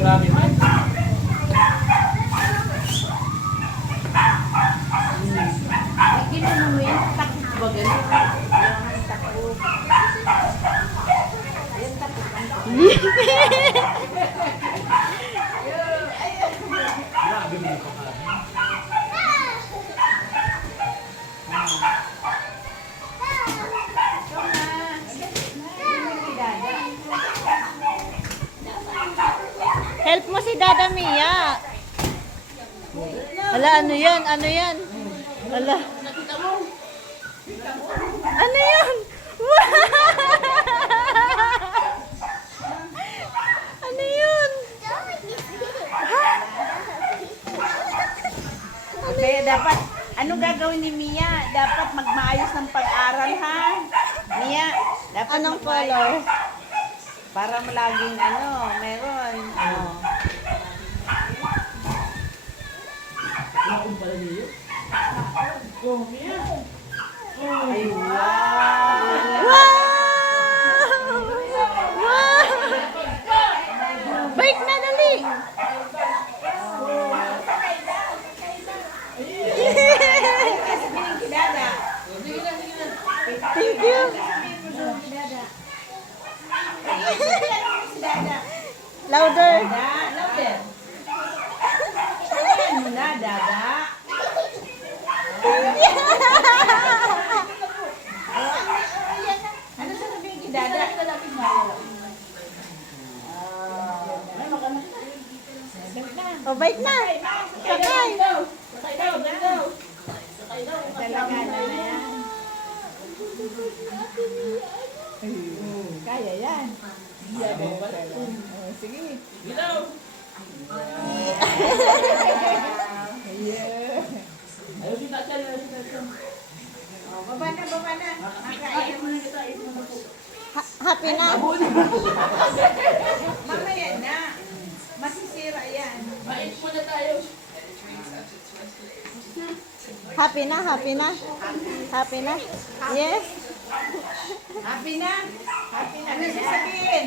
grabe man. Ginawa mo yan, takot ba ganun? Yan, takot. Yan, takot. Grabe mo pa ka. Help mo si Dada Mia. Ala, ano yan? Ano yan? Ala. Ano yan? Ano yun? Kaya dapat, anong gagawin ni Mia? Dapat magmaayos ng pag-aral, ha? Mia, dapat Anong magmaayos. color? Para malaging meron. Laon pala niyo. Oh, Mia. Ay, wow! Wow! Wow! Bike na, dali! Kasi pinigkidada. Thank you. Dada. Louder. Dada, louder. Ayan mo na, Dada. Ano sasabihin kay Dada? O, bike na. Sakay. Talaga na yan. Kaya yan. Sige. Ayaw si Tatyan, ayaw si Tatyan. Baba na, baba na. Kaya mo na ito. Happy na. Mamaya na. Masisira yan. Bait mo na tayo. Happy na, happy na. Happy na. Yes. Happy na? Happy na. Ano sasabihin?